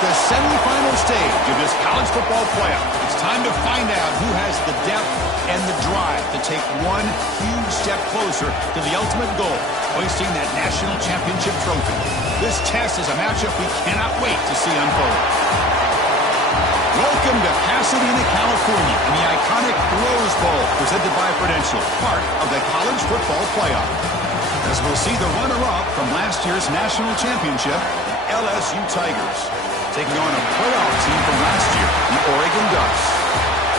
the semifinal stage of this college football playoff. It's time to find out who has the depth and the drive to take one huge step closer to the ultimate goal, hoisting that national championship trophy. This test is a matchup we cannot wait to see unfold. Welcome to Pasadena, California, in the iconic Rose Bowl, presented by Prudential, part of the college football playoff. As we'll see the runner-up from last year's national championship, LSU Tigers, taking on a playoff team from last year, the Oregon Ducks.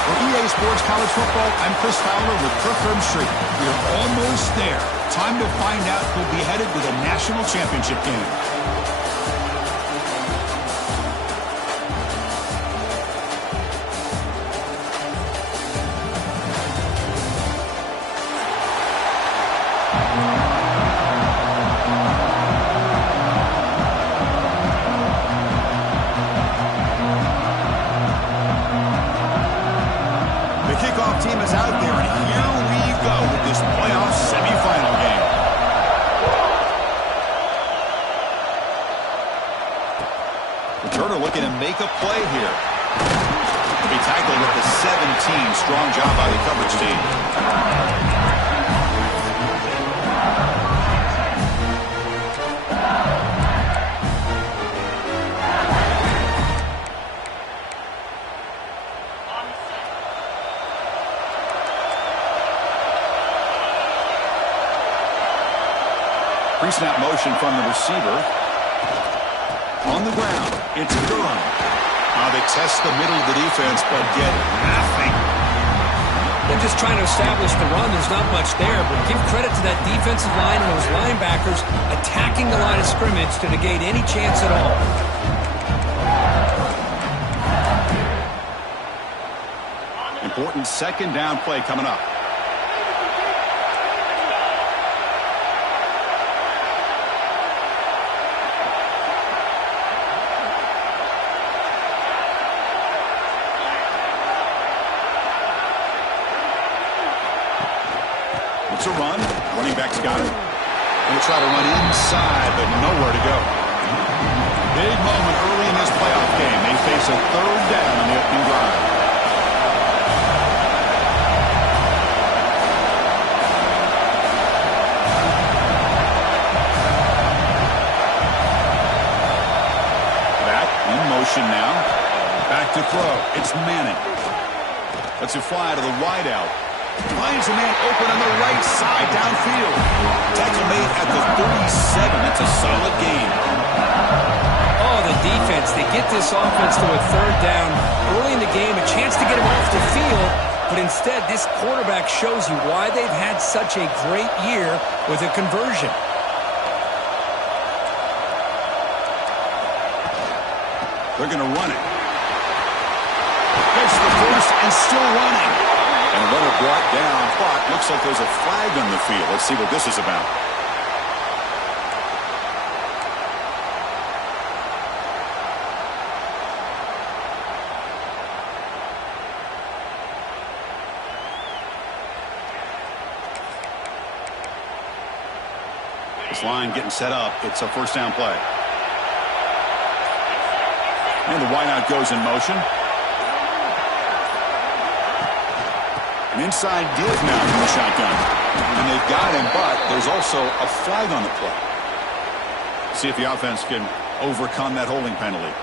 For EA Sports College Football, I'm Chris Fowler with Kirk Herbstreit. We're almost there. Time to find out who'll be headed to the national championship game. Team is out there, and here we go with this playoff semifinal game. Returner looking to make a play here. He tackled at the 17. Strong job by the coverage team. Pre-snap motion from the receiver. On the ground, it's Durham. They test the middle of the defense, but get nothing. They're just trying to establish the run. There's not much there, but give credit to that defensive line and those linebackers attacking the line of scrimmage to negate any chance at all. Important second down play coming up. It's a run. Running back's got it. He'll try to run inside, but nowhere to go. Big moment early in this playoff game. They face a third down on the opening drive. Back in motion now. Back to throw. It's Manning. Lets it fly to the wideout. Finds a man open on the right side downfield. Tackle made at the 37. That's a solid gain. Oh, the defense. They get this offense to a third down early in the game. A chance to get him off the field. But instead, this quarterback shows you why they've had such a great year with a conversion. They're going to run it. Gets the first and still running. And a runner brought down, but looks like there's a flag on the field. Let's see what this is about. This line getting set up. It's a first down play. And the wideout goes in motion. An inside give now from the shotgun. And they've got him, but there's also a flag on the play. See if the offense can overcome that holding penalty.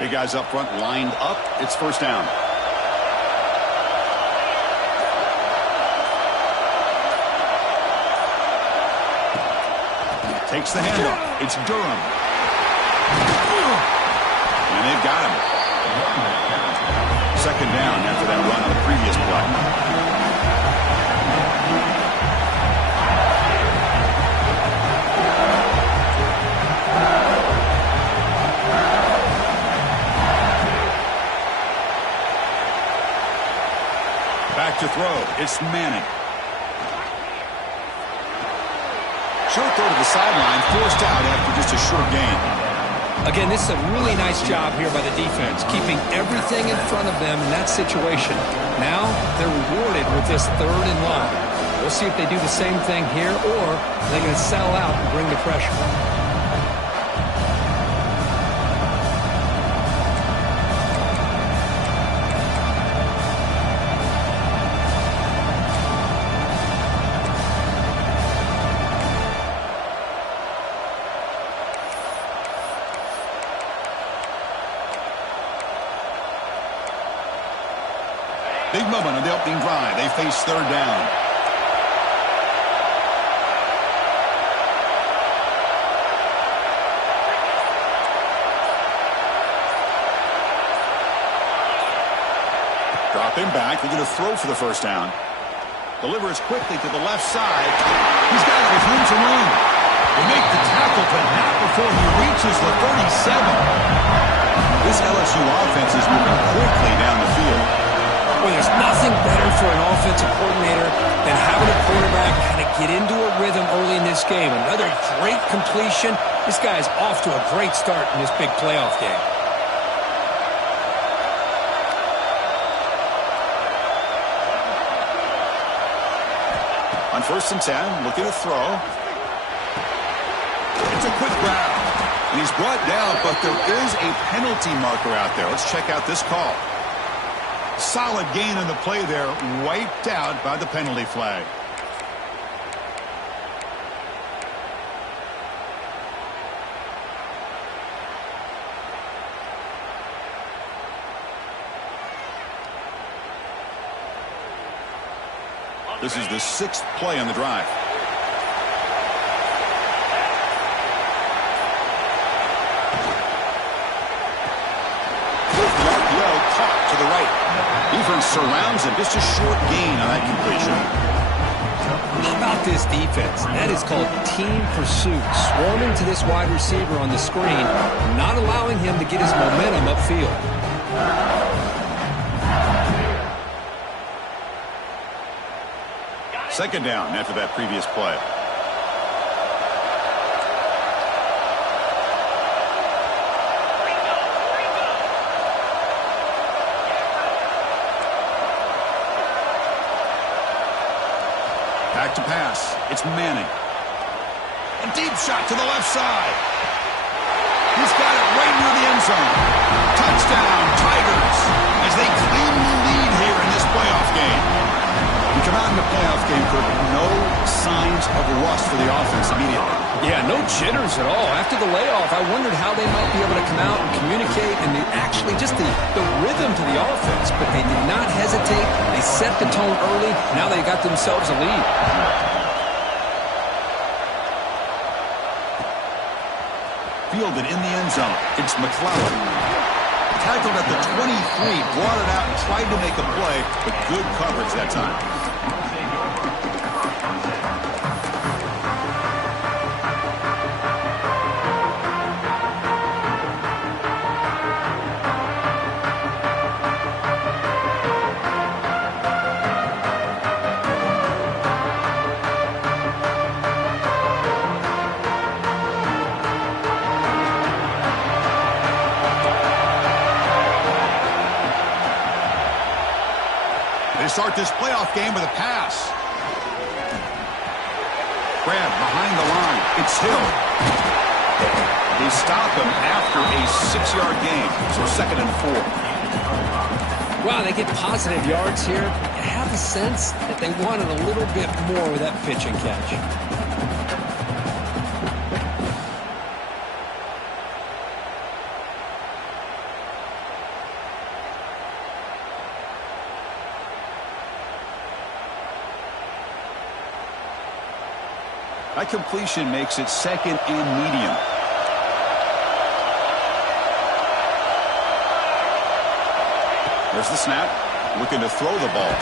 Big guys up front lined up. It's first down. Takes the handoff. It's Durham. And they've got him. Second down after that run on the previous play. Back to throw. It's Manning. Short throw to the sideline, forced out after just a short gain. Again, this is a really nice job here by the defense, keeping everything in front of them in that situation. Now they're rewarded with this 3rd and long. We'll see if they do the same thing here, or they're going to settle out and bring the pressure. Big moment on the opening drive. They face 3rd down. Drop him back. They're going to throw for the 1st down. Delivers quickly to the left side. He's got it with room to run. They make the tackle, but not before he reaches the 37. This LSU offense is moving quickly down the field. Well, there's nothing better for an offensive coordinator than having a quarterback kind of get into a rhythm early in this game. Another great completion. This guy's off to a great start in this big playoff game. On 1st and 10, looking to throw. It's a quick grab. And he's brought down, but there is a penalty marker out there. Let's check out this call. Solid gain on the play there, wiped out by the penalty flag. This is the 6th play on the drive. Caught to the right. Defense surrounds him. Just a short gain on that completion. How about this defense? That is called team pursuit. Swarming to this wide receiver on the screen, not allowing him to get his momentum upfield. 2nd down after that previous play. Back to pass. It's Manning. A deep shot to the left side. He's got it right near the end zone. Touchdown, Tigers, as they claim the lead here in this playoff game. We come out in the playoff game, Kirk, no signs of rust for the offense immediately. Yeah, no jitters at all. After the layoff, I wondered how they might be able to come out and communicate and actually just the rhythm to the offense. But they did not hesitate. They set the tone early. Now they got themselves a lead. Fielded in the end zone. It's McClellan. Tackled at the 23, brought it out and tried to make a play, but good coverage that time. They start this playoff game with a pass. Grab behind the line. It's Hill. They stop him after a 6-yard gain. So 2nd and 4. Wow, they get positive yards here. You have the sense that they wanted a little bit more with that pitch and catch. That completion makes it 2nd and medium. There's the snap. Looking to throw the ball.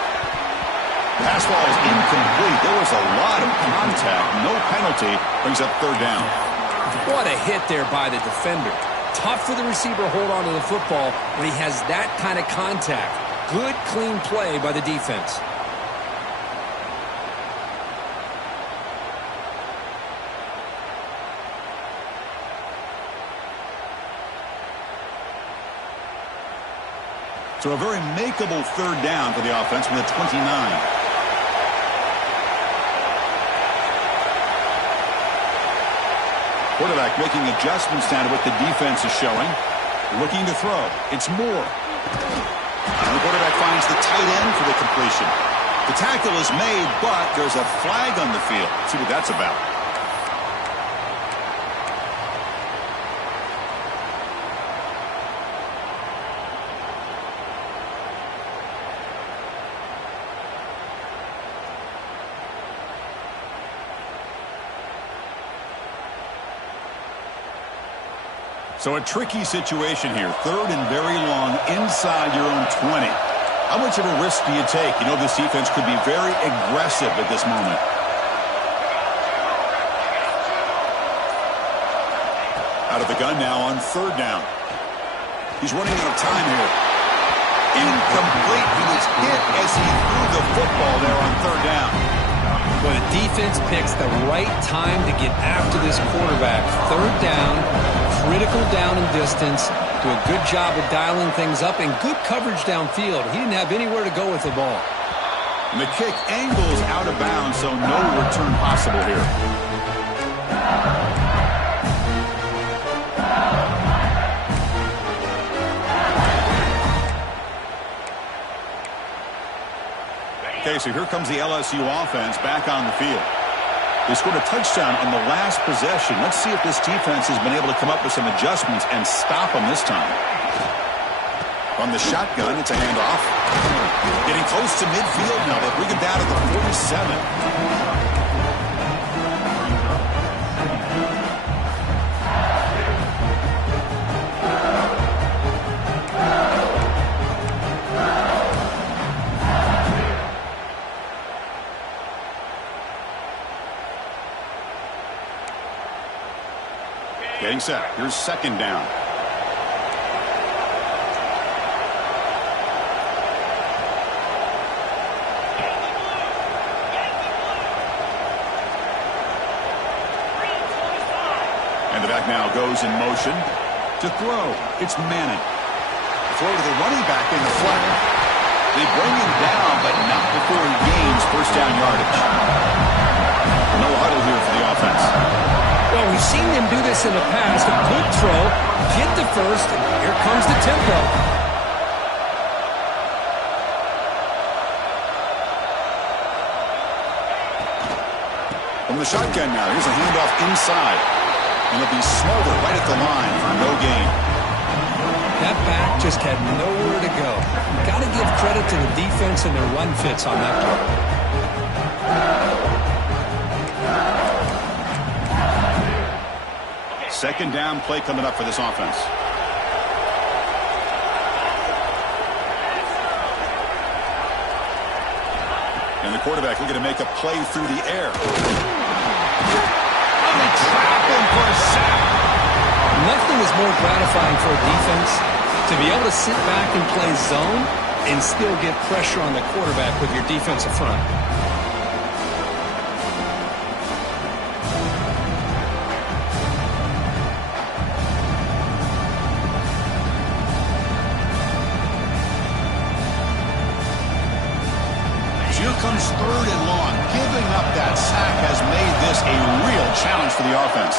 Pass ball is incomplete. There was a lot of contact. No penalty. Brings up 3rd down. What a hit there by the defender. Tough for the receiver to hold on to the football when he has that kind of contact. Good, clean play by the defense. So a very makeable third down for the offense from the 29. Quarterback making adjustments down to what the defense is showing. Looking to throw. It's Moore. And the quarterback finds the tight end for the completion. The tackle is made, but there's a flag on the field. Let's see what that's about. So a tricky situation here. Third and very long inside your own 20. How much of a risk do you take? You know this defense could be very aggressive at this moment. Out of the gun now on third down. He's running out of time here. Incomplete. He was hit as he threw the football there on third down. Well, the defense picks the right time to get after this quarterback. Third down, critical down and distance. Do a good job of dialing things up and good coverage downfield. He didn't have anywhere to go with the ball. And the kick angles out of bounds, so no return possible here. Okay, so here comes the LSU offense back on the field. They scored a touchdown on the last possession. Let's see if this defense has been able to come up with some adjustments and stop them this time. From the shotgun, it's a handoff. Getting close to midfield now. They bring him down to the 47. Getting set. Here's second down. And the back now goes in motion to throw. It's Manning. Throw to the running back in the flat. They bring him down, but not before he gains first down yardage. No huddle here for the offense. Well, we've seen them do this in the past. A good throw, get the first, and here comes the tempo. From the shotgun now, here's a handoff inside. And it'll be Smolder right at the line for no gain. That back just had nowhere to go. Got to give credit to the defense and their run fits on that play. Second down play coming up for this offense. And the quarterback looking to make a play through the air. And they trap him for a sack. Nothing is more gratifying for a defense to be able to sit back and play zone and still get pressure on the quarterback with your defensive front. Here comes third and long. Giving up that sack has made this a real challenge for the offense.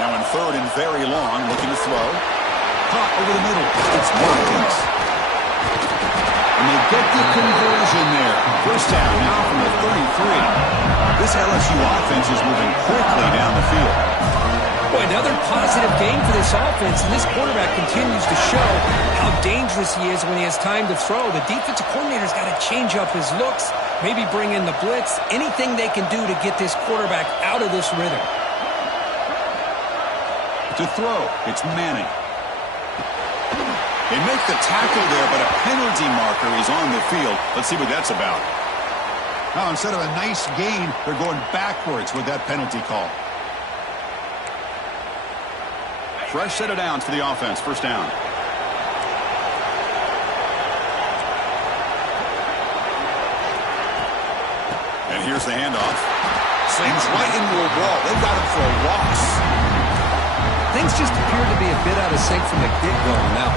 Now in third and very long, looking to throw. Caught over the middle. It's Watkins. And they get the conversion there. First down now from the 33. This LSU offense is moving quickly down the field. Boy, another positive game for this offense, and this quarterback continues to show how dangerous he is when he has time to throw. The defensive coordinator's got to change up his looks, maybe bring in the blitz, anything they can do to get this quarterback out of this rhythm. To throw, it's Manning. They make the tackle there, but a penalty marker is on the field. Let's see what that's about. Now, instead of a nice gain, they're going backwards with that penalty call. Fresh set of downs for the offense. First down. And here's the handoff. Slings right into a wall. They've got him for a loss. things just appeared to be a bit out of sync from the get-go. Now,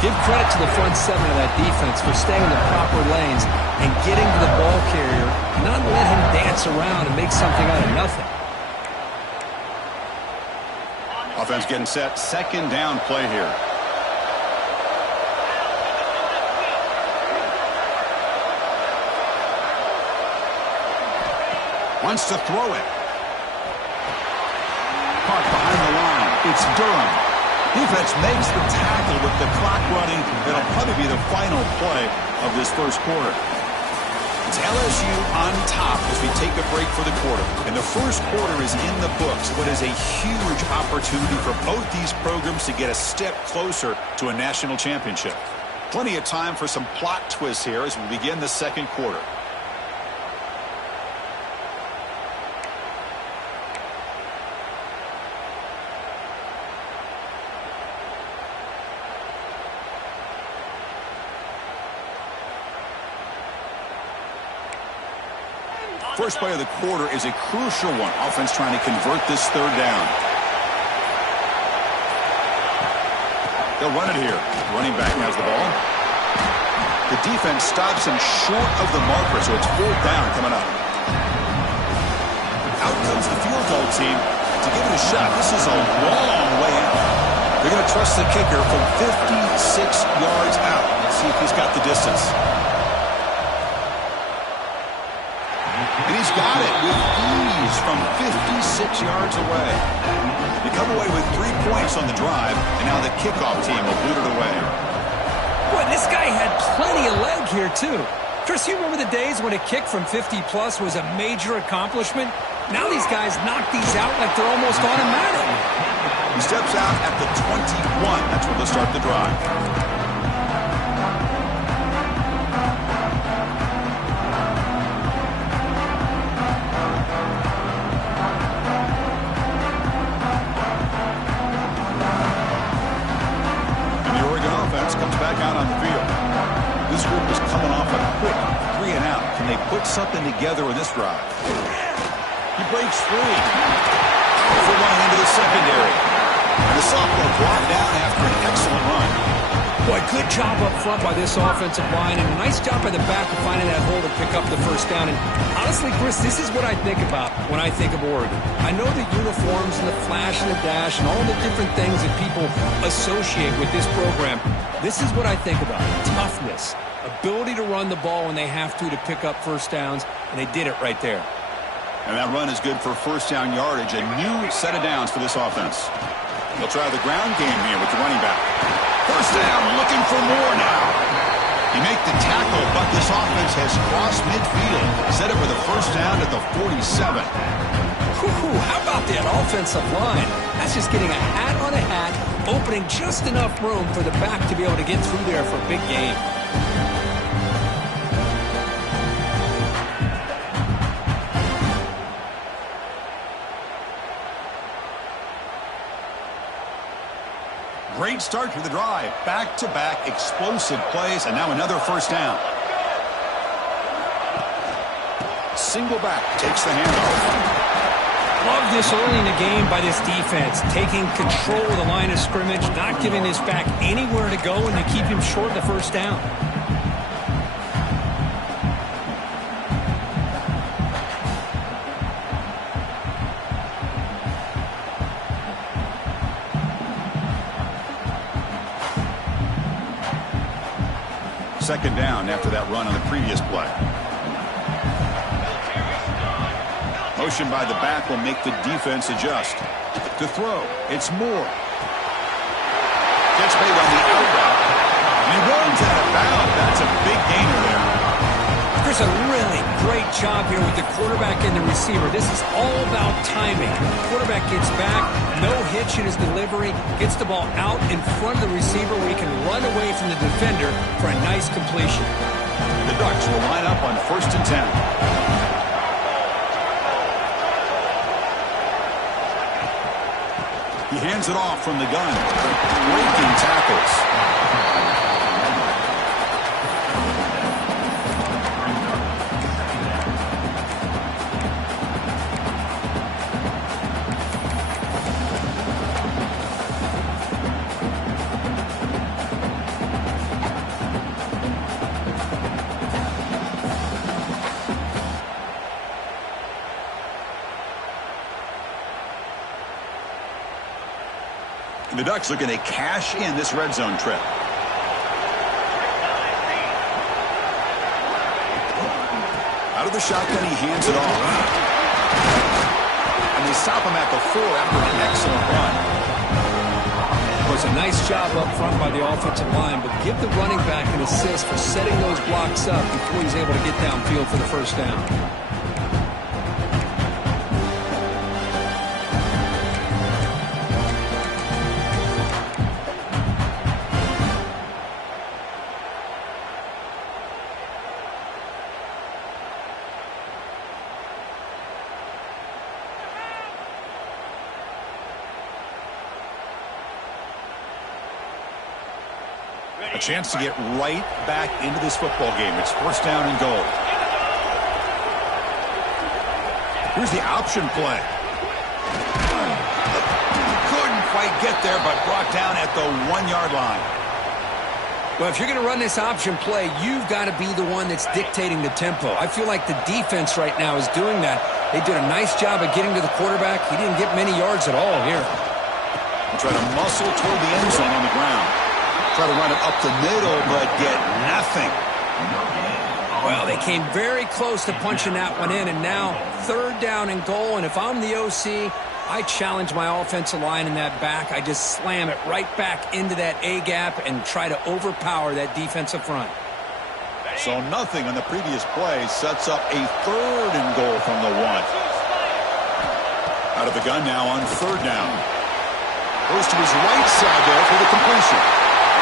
give credit to the front seven of that defense for staying in the proper lanes and getting to the ball carrier, not let him dance around and make something out of nothing. Offense getting set. Second down play here. Wants to throw it. Caught behind the line. It's Durham. Defense makes the tackle with the clock running. That'll probably be the final play of this first quarter. It's LSU on top as we take a break for the quarter. And the first quarter is in the books. What is a huge opportunity for both these programs to get a step closer to a national championship. Plenty of time for some plot twists here as we begin the second quarter. First play of the quarter is a crucial one. Offense trying to convert this third down. They'll run it here. Running back has the ball. The defense stops him short of the marker, so it's fourth down coming up. Out comes the field goal team to give it a shot. This is a long way out. They're going to trust the kicker from 56 yards out. Let's see if he's got the distance. And he's got it with ease from 56 yards away. They come away with 3 points on the drive, and now the kickoff team will boot it away. Boy, this guy had plenty of leg here, too. Chris, you remember the days when a kick from 50-plus was a major accomplishment? Now these guys knock these out like they're almost automatic. He steps out at the 21. That's where they'll start the drive. Comes back out on the field. This group is coming off a quick 3 and out. Can they put something together in this drive? He breaks free. For running into the secondary. And the sophomore brought down after an excellent run. Boy, good job up front by this offensive line, and a nice job by the back of finding that hole to pick up the first down. And honestly, Chris, this is what I think about when I think of Oregon. I know the uniforms and the flash and the dash and all the different things that people associate with this program. This is what I think about. Toughness, ability to run the ball when they have to pick up first downs, and they did it right there. And that run is good for first down yardage. A new set of downs for this offense. They'll try the ground game here with the running back. First down, looking for more now. He make the tackle, but this offense has crossed midfield. Set it for the first down at the 47. How about that offensive line? That's just getting a hat on a hat, opening just enough room for the back to be able to get through there for a big game. Great start to the drive. Back-to-back explosive plays, and now another first down. Single back takes the handoff. Love this early in the game by this defense, taking control of the line of scrimmage, not giving this back anywhere to go, and to keep him short of the first down. Second down after that run on the previous play. Motion by the back will make the defense adjust. To throw, it's Moore. Gets made on the out route. And he runs out of bounds. That's a big gainer there. There's a really great job here with the quarterback and the receiver. This is all about timing. The quarterback gets back, no hitch in his delivery, gets the ball out in front of the receiver where he can run away from the defender for a nice completion. The Ducks will line up on 1st and 10. He hands it off from the gun. Breaking tackles. the Ducks looking to cash in this red zone trip. Out of the shotgun, he hands it off. And they stop him at the 4 after an excellent run. It was a nice job up front by the offensive line, but give the running back an assist for setting those blocks up before he's able to get downfield for the first down. A chance to get right back into this football game. It's first down and goal. Here's the option play. Couldn't quite get there, but brought down at the 1-yard line. Well, if you're going to run this option play, you've got to be the one that's dictating the tempo. I feel like the defense right now is doing that. They did a nice job of getting to the quarterback. He didn't get many yards at all here. Try to muscle toward the end zone on the ground. Try to run it up the middle, but get nothing. Well, they came very close to punching that one in, and now third down and goal. And if I'm the OC, I challenge my offensive line in that back. I just slam it right back into that A-gap and try to overpower that defensive front. So nothing on the previous play sets up a third and goal from the 1. Out of the gun now on third down. Goes to his right side there for the completion.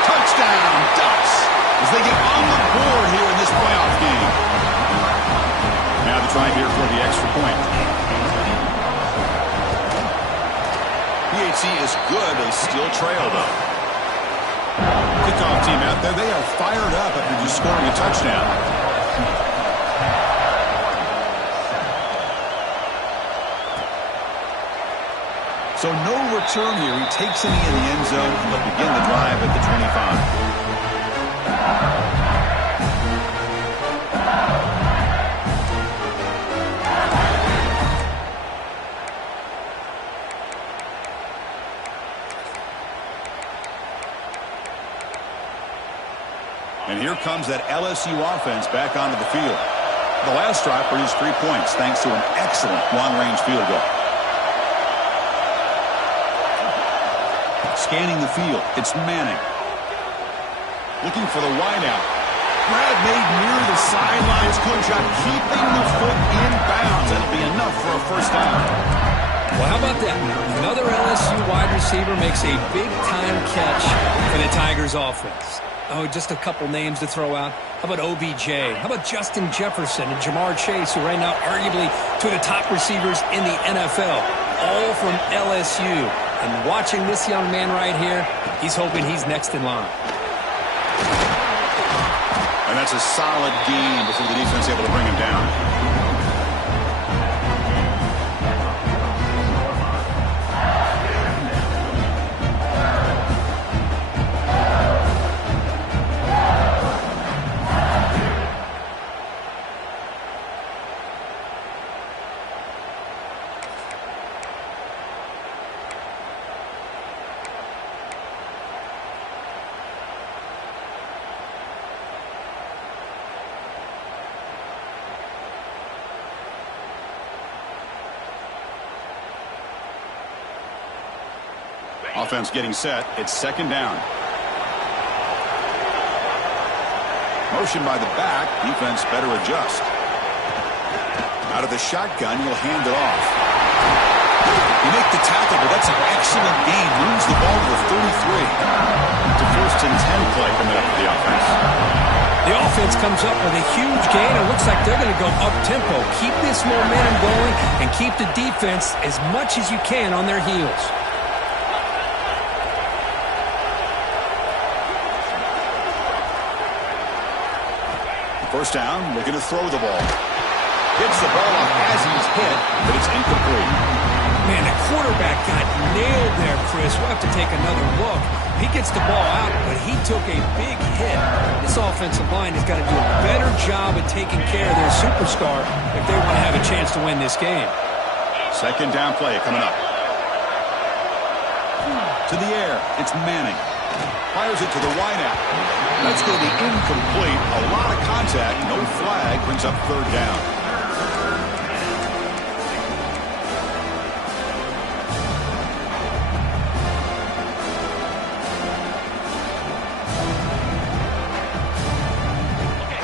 Touchdown, Ducks, as they get on the board here in this playoff game. Now the try here for the extra point. PHC is good. They still trail, though. Kickoff team out there. They are fired up after just scoring a touchdown. So no return here. He takes it in the end zone, and they'll begin the drive at the 25. And here comes that LSU offense back onto the field. The last drive produced 3 points thanks to an excellent long-range field goal. Scanning the field, it's Manning. Looking for the wideout. Grab made near the sidelines. Good job keeping the foot in bounds. That'll be enough for a first down. Well, how about that? Another LSU wide receiver makes a big-time catch for the Tigers offense. Oh, just a couple names to throw out. How about OBJ? How about Justin Jefferson and Jamar Chase, who right now arguably two of the top receivers in the NFL, all from LSU. And watching this young man right here, he's hoping he's next in line. And that's a solid gain before the defense able to bring him down. Offense getting set. It's second down. Motion by the back. Defense better adjust. Out of the shotgun, he'll hand it off. You make the tackle, but that's an excellent gain. Moves the ball to the 33. It's a first and 10 play coming up for the offense. The offense comes up with a huge gain. It looks like they're going to go up-tempo. Keep this momentum going and keep the defense as much as you can on their heels. First down, looking to throw the ball. Hits the ball off as he's hit, but it's incomplete. Man, the quarterback got nailed there, Chris. We'll have to take another look. He gets the ball out, but he took a big hit. This offensive line has got to do a better job of taking care of their superstar if they want to have a chance to win this game. Second down play coming up. To the air. It's Manning. Fires it to the wideout. That's going to be incomplete. A lot of contact. No flag. Brings up third down.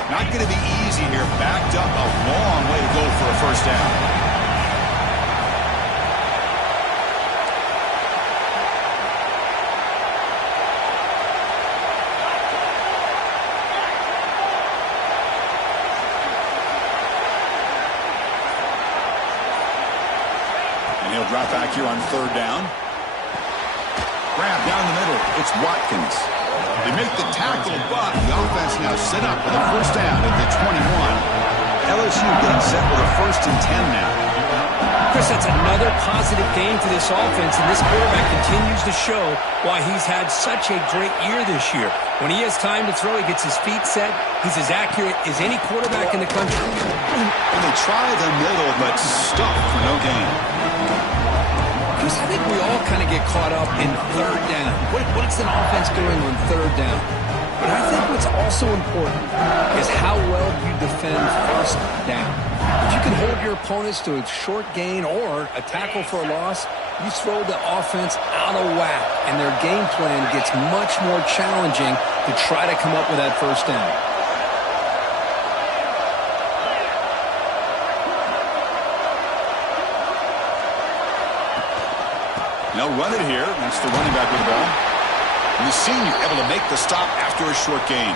Not going to be easy here. Backed up a long way to go for a first down. He'll drop back here on third down. Grab down the middle. It's Watkins. They make the tackle, but the offense now set up with a first down at the 21. LSU getting set with a 1st and 10 now. Chris, that's another positive game for this offense, and this quarterback continues to show why he's had such a great year this year. When he has time to throw, he gets his feet set. He's as accurate as any quarterback in the country. And they try the middle, but stuck for no gain. Chris, I think we all kind of get caught up in third down. What's an offense doing on third down? But I think what's also important is how well you defend first down. If you can hold your opponents to a short gain or a tackle for a loss, you throw the offense out of whack, and their game plan gets much more challenging to try to come up with that first down. They'll run it here. That's the running back with the ball. And the senior able to make the stop after a short gain.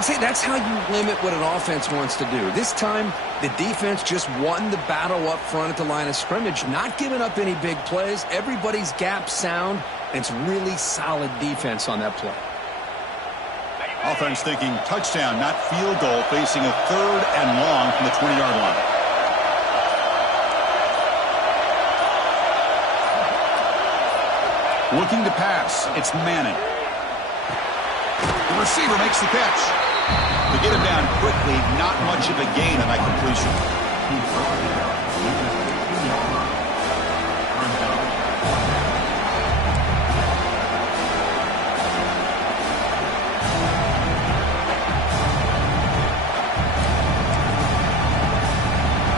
See, that's how you limit what an offense wants to do. This time, the defense just won the battle up front at the line of scrimmage, not giving up any big plays. Everybody's gap sound, and it's really solid defense on that play. Offense thinking touchdown, not field goal, facing a 3rd and long from the 20-yard line. Looking to pass. It's Manning. The receiver makes the catch. To get him down quickly, not much of a gain on that completion.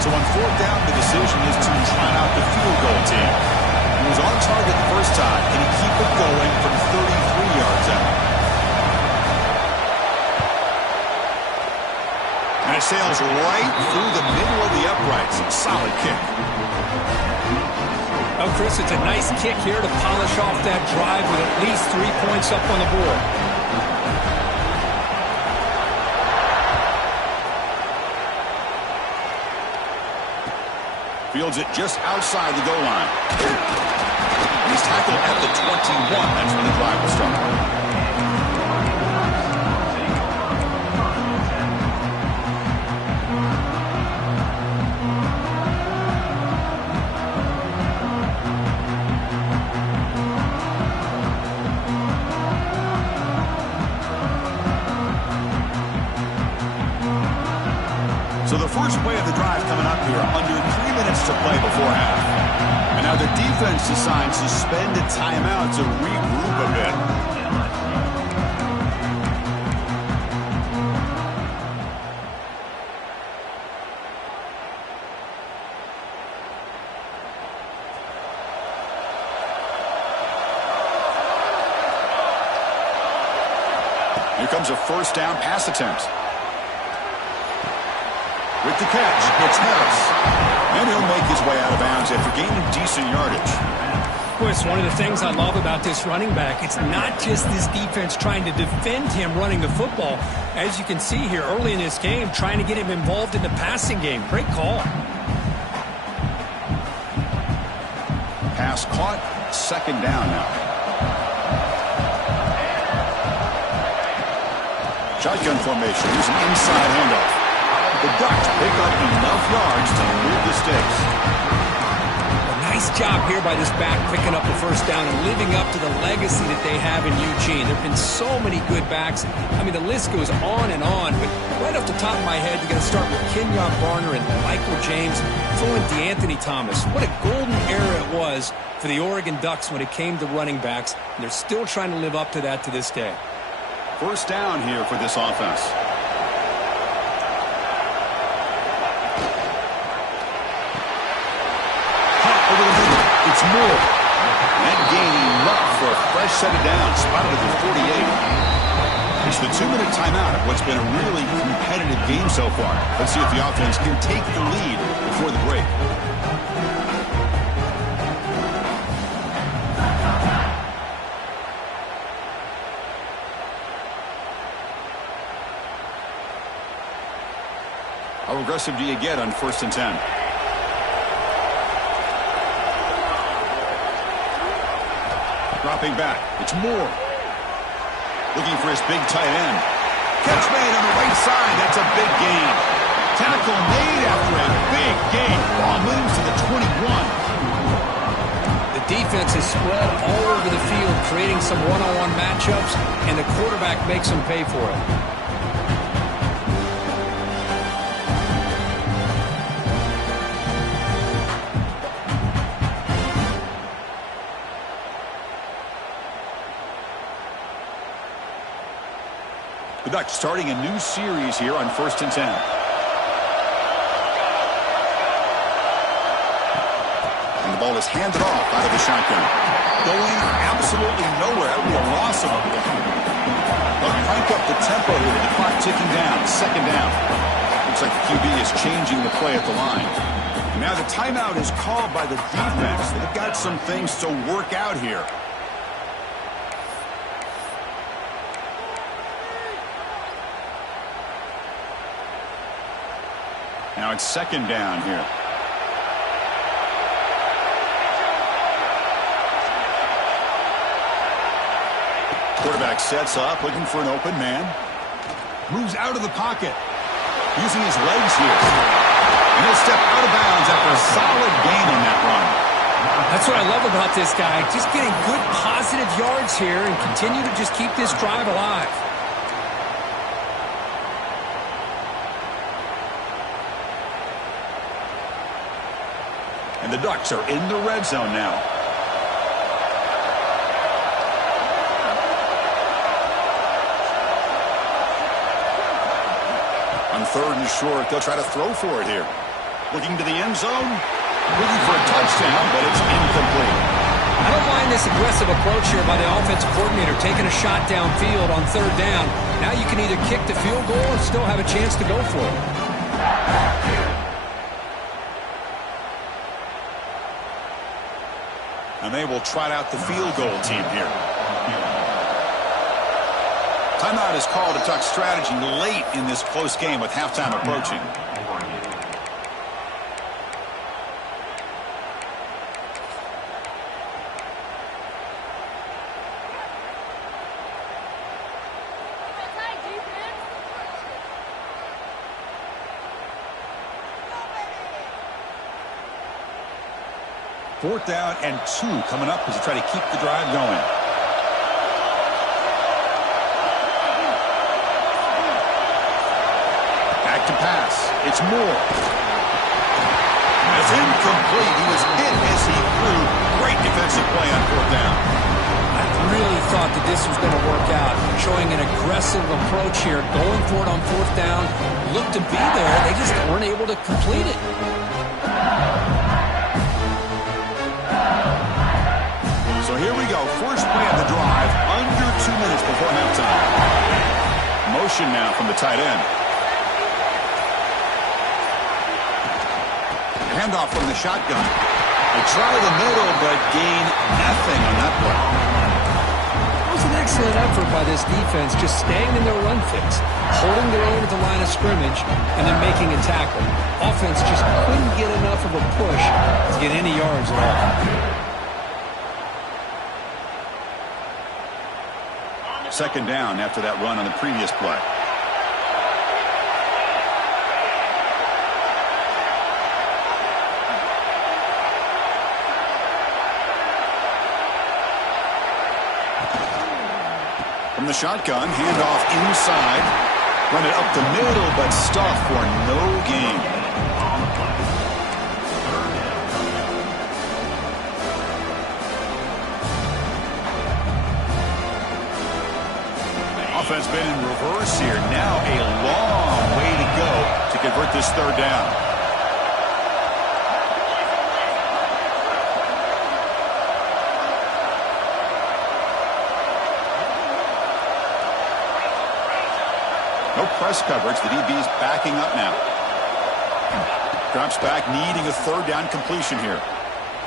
So on 4th down, the decision is to try out the field goal team. He was on target the first time. Can he keep it going from 33 yards out? And it sails right through the middle of the uprights. Solid kick. Oh, Chris, it's a nice kick here to polish off that drive with at least 3 points up on the board. Fields it just outside the goal line. He's tackled at the 21. That's when the drive will start. So the first play of the drive coming up here, under 3 minutes to play before half. And now the defense decides to spend a timeout to regroup a bit. Here comes a first down pass attempt. With the catch, it's Harris. And he'll make his way out of bounds after gaining decent yardage. Chris, one of the things I love about this running back, it's not just this defense trying to defend him running the football. As you can see here early in this game, trying to get him involved in the passing game. Great call. Pass caught, 2nd down now. Shotgun formation, here's an inside handoff. The Ducks pick up enough yards to move the sticks. A nice job here by this back picking up the first down and living up to the legacy that they have in Eugene. There have been so many good backs. I mean, the list goes on and on, but right off the top of my head, you're going to start with Kenyon Barner and Michael James. Throw in DeAnthony Thomas. What a golden era it was for the Oregon Ducks when it came to running backs. And they're still trying to live up to that to this day. First down here for this offense. Hot over the middle. It's Moore. And gaining enough for a fresh set of downs. Spotted at the 48. It's the 2-minute timeout of what's been a really competitive game so far. Let's see if the offense can take the lead before the break. How aggressive do you get on 1st and 10? Dropping back. It's Moore. Looking for his big tight end. Catch made on the right side. That's a big gain. Tackle made after a big gain. Ball moves to the 21. The defense is spread all over the field, creating some one-on-one matchups, and the quarterback makes them pay for it. The Ducks starting a new series here on 1st and 10. And the ball is handed off out of the shotgun. Going absolutely nowhere. That would be a loss of it. They'll crank up the tempo here. The clock ticking down. 2nd down. Looks like the QB is changing the play at the line. And now the timeout is called by the defense. They've got some things to work out here. Now it's 2nd down here. Quarterback sets up, looking for an open man. Moves out of the pocket, using his legs here. And he'll step out of bounds after a solid gain on that run. That's what I love about this guy. Just getting good positive yards here and continue to just keep this drive alive. And the Ducks are in the red zone now. On 3rd and short, they'll try to throw for it here. Looking to the end zone. Looking for a touchdown, but it's incomplete. I don't mind this aggressive approach here by the offensive coordinator, taking a shot downfield on 3rd down. Now you can either kick the field goal or still have a chance to go for it. And they will trot out the field goal team here. Timeout is called a Duck strategy late in this close game with halftime approaching. Fourth down and 2 coming up as they try to keep the drive going. Back to pass. It's Moore. It's incomplete. He was hit as he threw. Great defensive play on 4th down. I really thought that this was going to work out. Showing an aggressive approach here. Going for it on 4th down. Looked to be there. They just weren't able to complete it. So here we go. First play of the drive. Under 2 minutes before halftime. Motion now from the tight end. Handoff from the shotgun. They try the middle, but gain nothing on that play. It was an excellent effort by this defense, just staying in their run fix, holding their own at the line of scrimmage, and then making a tackle. Offense just couldn't get enough of a push to get any yards at all. 2nd down after that run on the previous play. From the shotgun, handoff inside. Run it up the middle, but stuffed for no gain. Offense been in reverse here. Now a long way to go to convert this third down. No press coverage. The DB's backing up now. Drops back, needing a third down completion here.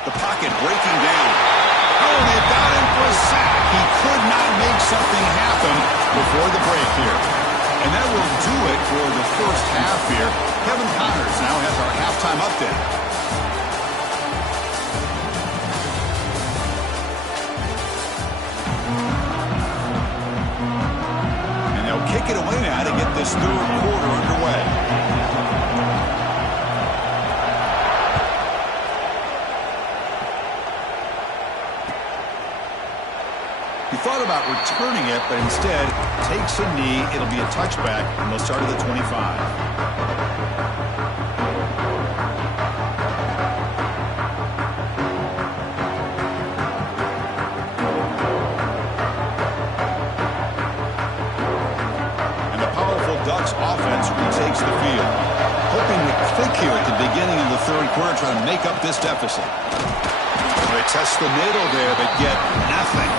The pocket breaking down. Oh, they got him for a sack. He could not make something happen before the break here. And that will do it for the first half here. Kevin Connors now has our halftime update. And they'll kick it away now to get this third quarter underway. He thought about returning it, but instead takes a knee. It'll be a touchback, and they'll start at the 25. And the powerful Ducks offense retakes the field. Hoping to click here at the beginning of the third quarter, trying to make up this deficit. They test the middle there, but get nothing.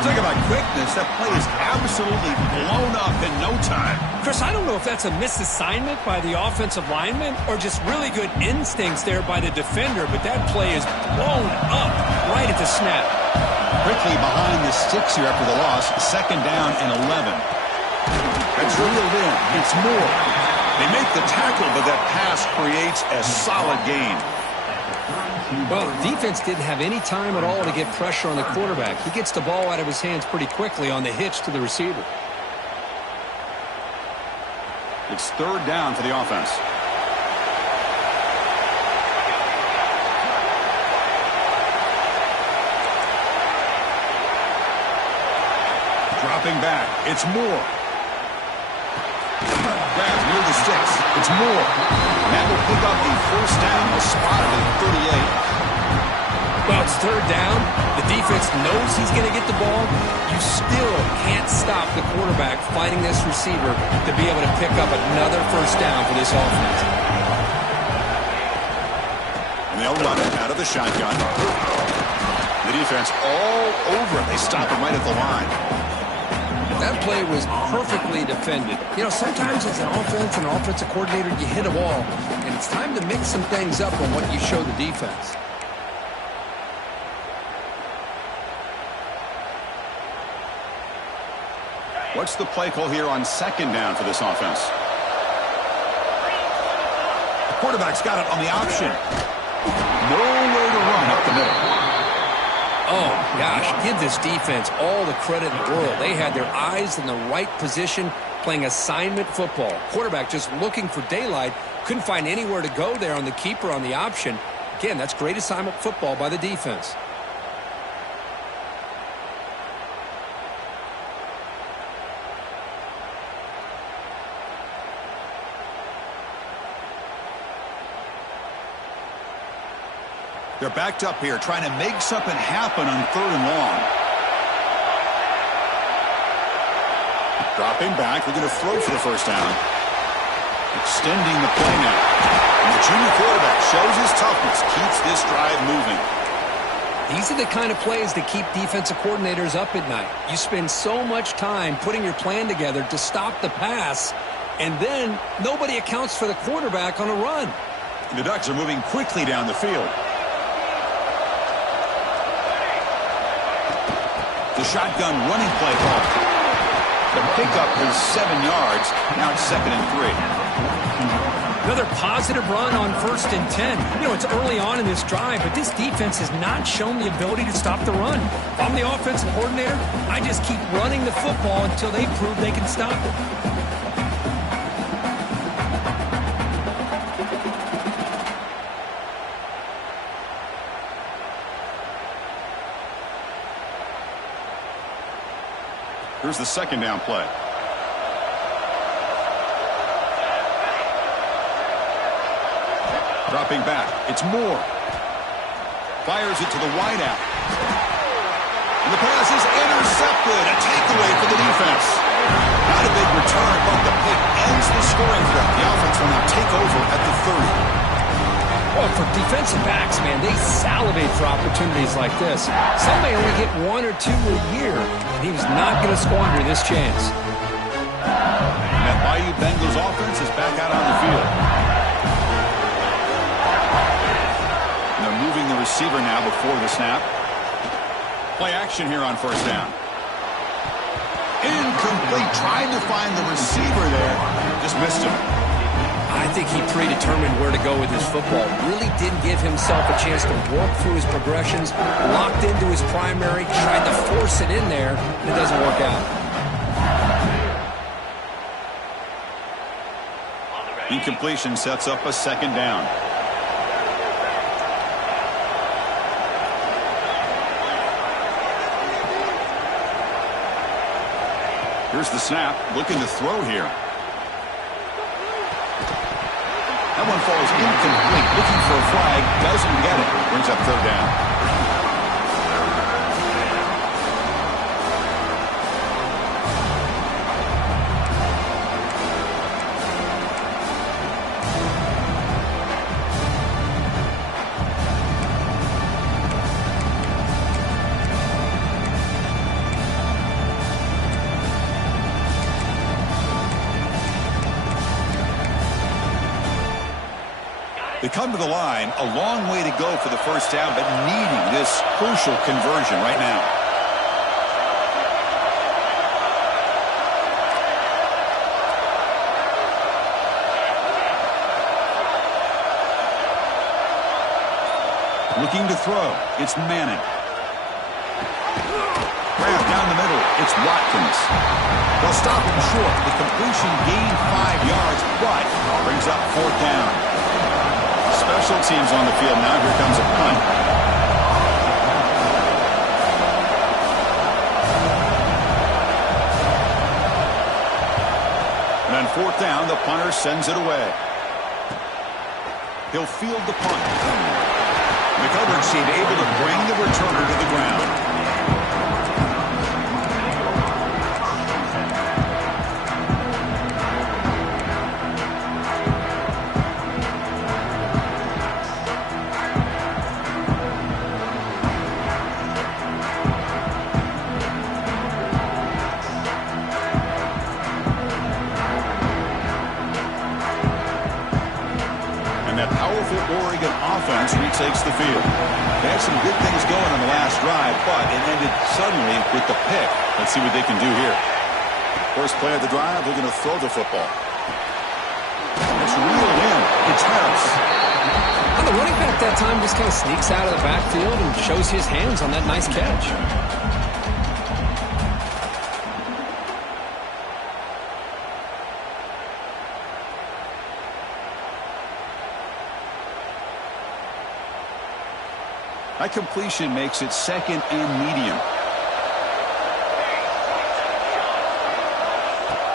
Talk about quickness. That play is absolutely blown up in no time. Chris, I don't know if that's a misassignment by the offensive lineman or just really good instincts there by the defender, but that play is blown up right at the snap. Quickly behind the sticks here after the loss. Second down and 11. That's reeled in. It's more. They make the tackle, but that pass creates a solid gain. Well, defense didn't have any time at all to get pressure on the quarterback. He gets the ball out of his hands pretty quickly on the hitch to the receiver. It's third down for the offense. Dropping back. It's Moore. Grab near the sticks. It's Moore. That will pick up the first down. Spotted at 38. Well, it's third down. The defense knows he's going to get the ball. You still can't stop the quarterback fighting this receiver to be able to pick up another first down for this offense. And they'll run it out of the shotgun. The defense all over it. They stop him right at the line. That play was perfectly defended. You know, sometimes as an offense and an offensive coordinator, you hit a wall, and it's time to mix some things up on what you show the defense. What's the play call here on second down for this offense? The quarterback's got it on the option. Nowhere to run up the middle. Oh, gosh, give this defense all the credit in the world. They had their eyes in the right position, playing assignment football. Quarterback just looking for daylight, couldn't find anywhere to go there on the keeper on the option. Again, that's great assignment football by the defense. They're backed up here, trying to make something happen on third and long. Dropping back, looking to throw for the first down. Extending the play now. And the junior quarterback shows his toughness, keeps this drive moving. These are the kind of plays that keep defensive coordinators up at night. You spend so much time putting your plan together to stop the pass, and then nobody accounts for the quarterback on a run. And the Ducks are moving quickly down the field. The shotgun running play call. The pickup is 7 yards. Now it's 2nd and 3. Another positive run on 1st and 10. You know, it's early on in this drive, but this defense has not shown the ability to stop the run. If I'm the offensive coordinator, I just keep running the football until they prove they can stop it. Here's the second down play. Dropping back. It's Moore. Fires it to the wideout. And the pass is intercepted. A takeaway for the defense. Not a big return, but the pick ends the scoring threat. The offense will now take over at the 30. Well, for defensive backs, man, they salivate for opportunities like this. Some may only get 1 or 2 a year, and he was not going to squander this chance. And that Bayou Bengals offense is back out on the field. And they're moving the receiver now before the snap. Play action here on first down. Incomplete. Tried to find the receiver there. Just missed him. I think he predetermined where to go with his football. Really didn't give himself a chance to work through his progressions. Locked into his primary. Tried to force it in there, and it doesn't work out. Incompletion sets up a second down. Here's the snap. Looking to throw here. That one falls incomplete. Looking for a flag. Doesn't get it. Brings up third down. They come to the line, a long way to go for the first down, but needing this crucial conversion right now. Looking to throw. It's Manning. Grab down the middle. It's Watkins. They'll stop him short. The completion gained 5 yards, but brings up fourth down. Special teams on the field now. Here comes a punt. And on fourth down, the punter sends it away. He'll field the punt. The coverage team able to bring the returner to the ground. Oregon offense retakes the field. They had some good things going on the last drive, but it ended suddenly with the pick. Let's see what they can do here. First play of the drive, they're going to throw the football. It's reeled in. It's Harris. And the running back that time just kind of sneaks out of the backfield and shows his hands on that nice catch. That completion makes it second and medium.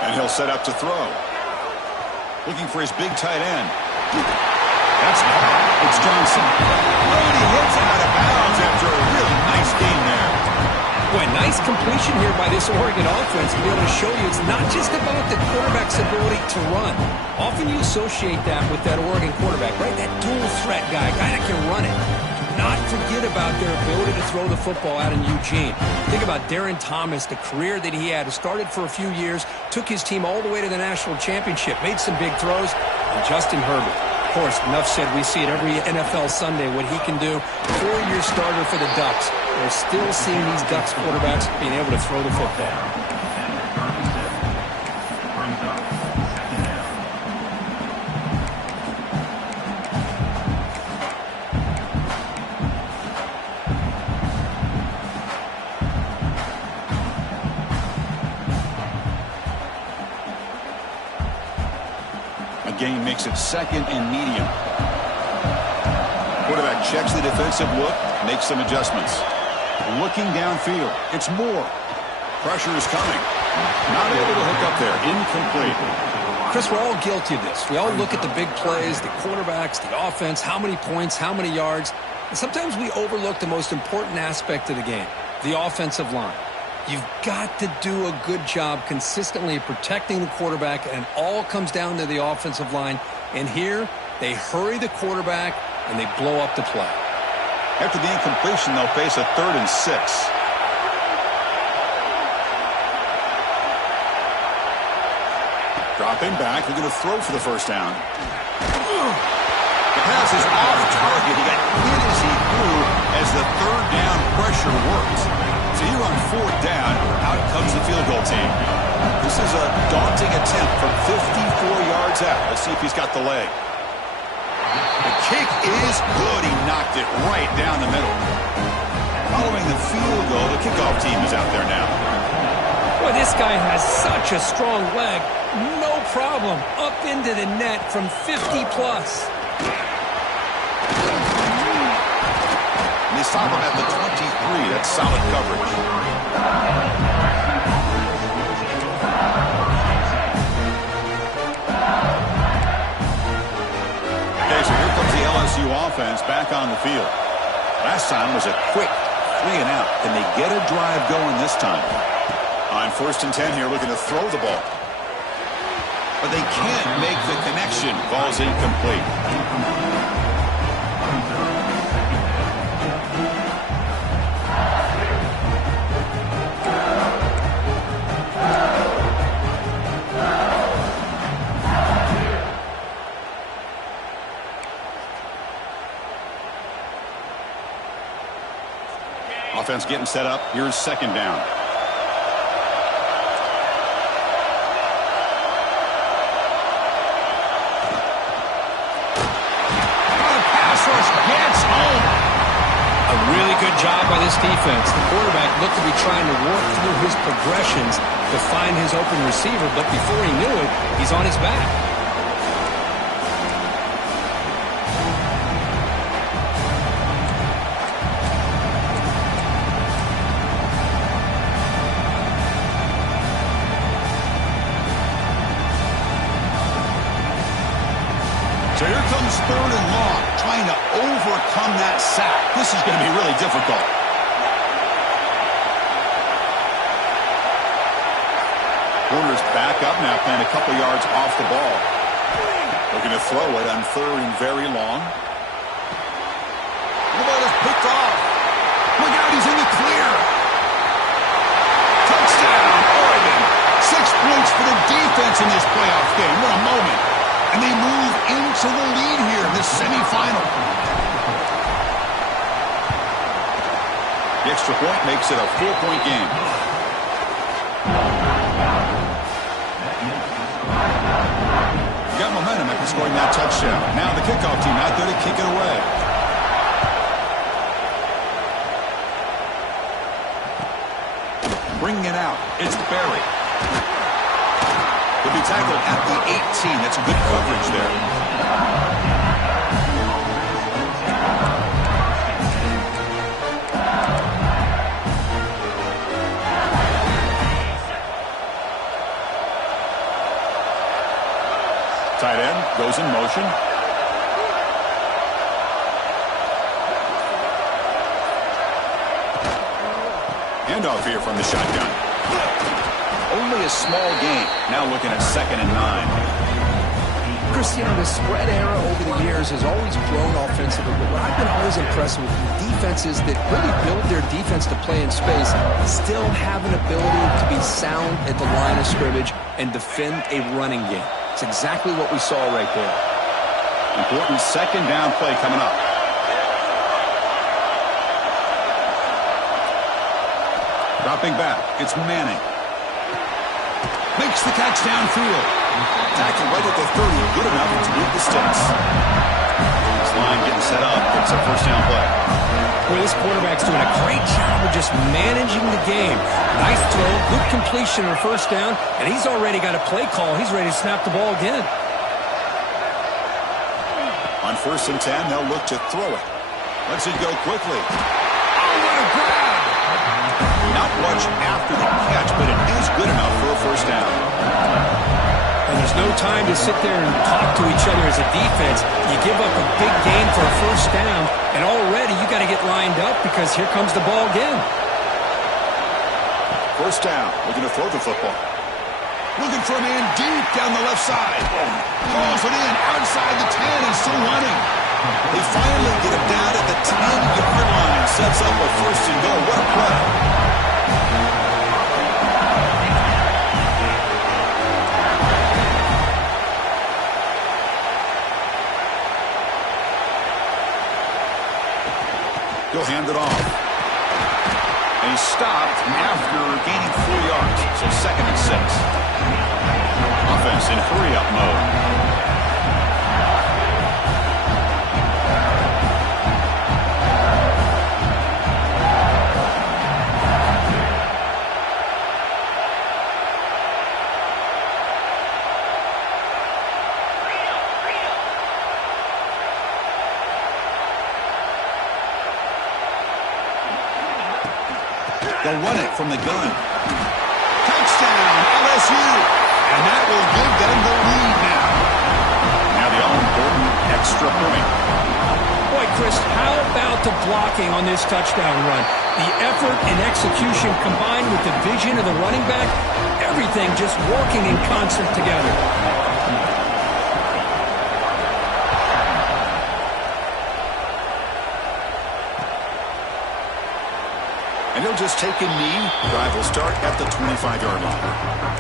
And he'll set up to throw. Looking for his big tight end. That's caught. It's Johnson. Oh, and he hits out of bounds after a really nice game there. Boy, nice completion here by this Oregon offense to be able to show you it's not just about the quarterback's ability to run. Often you associate that with that Oregon quarterback, right? That dual threat guy that can run it. Not forget about their ability to throw the football out in Eugene. Think about Darren Thomas, the career that he had. Started for a few years, took his team all the way to the national championship, made some big throws, and Justin Herbert. Of course, enough said, we see it every NFL Sunday what he can do. 4-year starter for the Ducks. We're still seeing these Ducks quarterbacks being able to throw the football. Gain makes it second and medium. Quarterback checks the defensive look, makes some adjustments. Looking downfield, it's Moore. Pressure is coming. Not able to hook up there. Incomplete. Chris, we're all guilty of this. We all look at the big plays, the quarterbacks, the offense, how many points, how many yards. And sometimes we overlook the most important aspect of the game, the offensive line. You've got to do a good job consistently protecting the quarterback, and it all comes down to the offensive line. And here, they hurry the quarterback, and they blow up the play. After the incompletion, they'll face a 3rd and 6. Dropping back, they're going to throw for the first down. The pass is off target. He got hit as he threw as the 3rd down pressure worked. So here on 4th down, out comes the field goal team. This is a daunting attempt from 54 yards out. Let's see if he's got the leg. The kick is good. He knocked it right down the middle. Following the field goal, the kickoff team is out there now. Boy, this guy has such a strong leg. No problem. Up into the net from 50+. And they stop him at the 23. That's solid coverage. Okay, so here comes the LSU offense back on the field. Last time was a quick 3 and out. Can they get a drive going this time? On 1st and 10 here, looking to throw the ball. But they can't make the connection. Ball's incomplete. Offense getting set up. Here's 2nd down. Really good job by this defense. The quarterback looked to be trying to work through his progressions to find his open receiver, but before he knew it, he's on his back. So here comes 3rd and long, trying to overcome that sack. This is going to be really difficult. Corner's back up now, playing a couple yards off the ball. Looking to throw it on 3rd and very long. The ball is picked off. Look out, he's in the clear. Touchdown, Oregon. 6 points for the defense in this playoff game. What a moment. And they move into the lead here in this semifinal. The extra point makes it a 4-point game. Got momentum after scoring that touchdown. Now the kickoff team out there to kick it away. Bringing it out. It's Barry. He'll be tackled at the 18. That's good coverage there. Tight end goes in motion. Handoff here from the shotgun. Only a small gain. Now looking at 2nd and 9. Cristiano, the spread era over the years has always grown offensively, but what I've been always impressed with defenses that really build their defense to play in space still have an ability to be sound at the line of scrimmage and defend a running game. It's exactly what we saw right there. Important 2nd down play coming up. Dropping back, it's Manning. Makes the catch downfield. Tackle right at the 30, good enough to beat the sticks. This line getting set up, it's a 1st down play. Boy, this quarterback's doing a great job of just managing the game. Nice throw, good completion on 1st down, and he's already got a play call. He's ready to snap the ball again. On 1st and 10, they'll look to throw it. Lets it go quickly. Oh, what a grab! Not much after the catch, but it is good enough for a 1st down. And there's no time to sit there and talk to each other as a defense. You give up a big gain for a first down, and already you got to get lined up because here comes the ball again. First down, looking to throw the football. Looking for a man deep down the left side. Calls it in outside the 10 and still running. They finally get him down at the 10-yard line. Sets up a first and goal. What a play. He'll hand it off. And he stopped after gaining 4 yards. So 2nd and 6. Offense in hurry-up mode. They'll run it from the gun. Touchdown, LSU. And that will give them the lead now. Now the all-important extra point. Boy, Chris, how about the blocking on this touchdown run? The effort and execution combined with the vision of the running back, everything just working in concert together. And he'll just take a knee. Drive will start at the 25-yard line.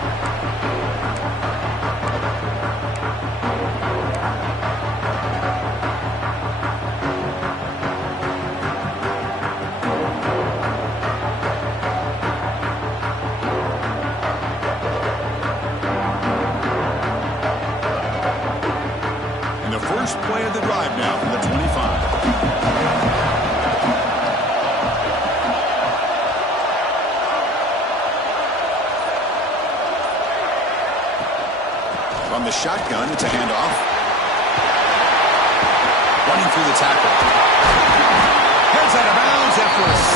And the first play of the drive now from the 25. On the shotgun, it's a handoff. Running through the tackle. Heads out of bounds after a